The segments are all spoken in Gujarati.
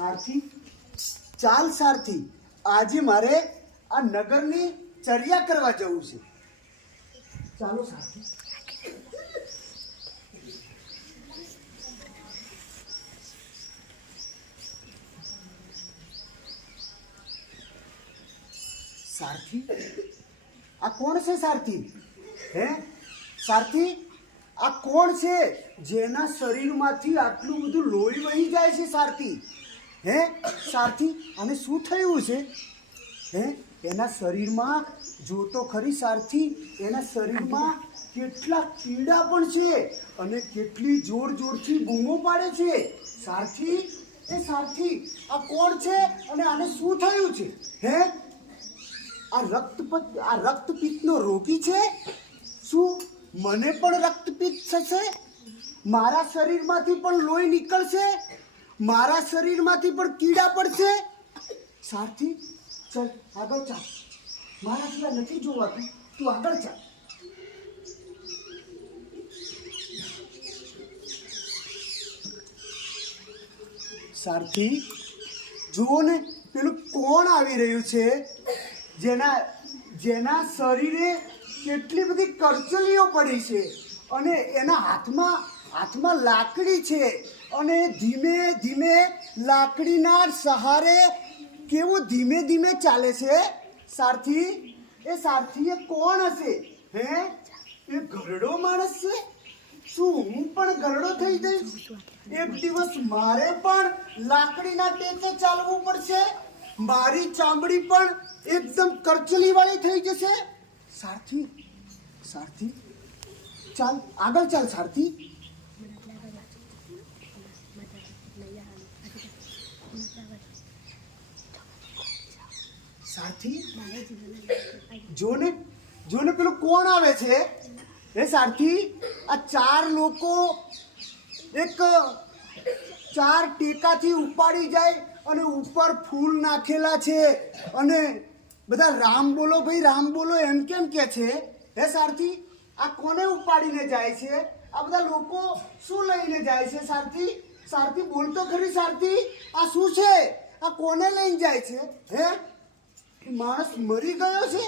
સારથી, ચાલ સારથી, આજે મારે આ નગરની ચર્યા કરવા જવું છે. ચાલો સારથી. સારથી, આ કોણ છે સારથી? હે સારથી, આ કોણ છે જેના શરીરમાંથી આટલું બધું લોહી વહી જાય છે? સારથી, હે સારથી, આને શું થયું છે? હે એના શરીરમાં જોતો ખરી સારથી, એના શરીરમાં કેટલા કીડા પણ છે અને કેટલી જોર જોરથી બૂમો પાડે છે. સારથી, એ સારથી, આ કોણ છે અને આને શું થયું છે? હે આ રક્તપિત્તનો રોગી છે? શું મને પણ રક્તપિત્ત થશે? મારા શરીરમાંથી પણ લોહી નીકળશે? મારા શરીરમાંથી પણ કીડા પડશે? સારથી, ચાલ આગળ ચાલ, મારાથી નથી જોવાતું, તું આગળ ચાલ. સારથી, જુઓ ને પેલું કોણ આવી રહ્યું છે જેના શરીરે કેટલી બધી કરચલીઓ પડી છે અને એના હાથમાં લાકડી છે અને ધીમે ધીમે લાકડીના સહારે કેવું ધીમે ધીમે ચાલે છે. સારથી, એ સારથી એ કોણ હશે? હે એ ઘરડો માણસ છે? શું હું પણ ઘરડો થઈ જઈશ? એક દિવસ મારે પણ લાકડીના ટેકે ચાલવું પડશે, મારી ચામડી પણ એકદમ કરચલી વાળી થઈ જશે. સારથી, સારથી, ચાલ આગળ ચાલ સારથી. સારથી, જોને પેલું કોણ આવે છે? એ સારથી, આ ચાર લોકો ચાર ટેકાથી ઉપાડી જાય અને ઉપર ફૂલ નાખેલા છે અને બધા રામ બોલો ભાઈ રામ બોલો એમ કેમ કે છે? હે સારથી, આ કોને ઉપાડીને જાય છે? આ બધા લોકો શું લઈને જાય છે? સારથી, સારથી બોલતો ખરી સારથી, આ શું છે? આ કોને લઈને જાય છે? હે માણસ મરી ગયો છે?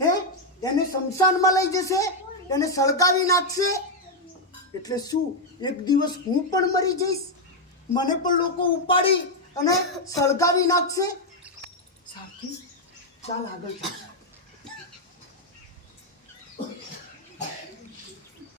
હે એને શમશાનમાં લઈ જશે, એને સળગાવી નાખશે? એટલે શું એક દિવસ હું પણ મરી જઈશ? મને પણ લોકો ઉપાડી અને સળગાવી નાખશે? સારથી, ચાલ આગળ ચાલ.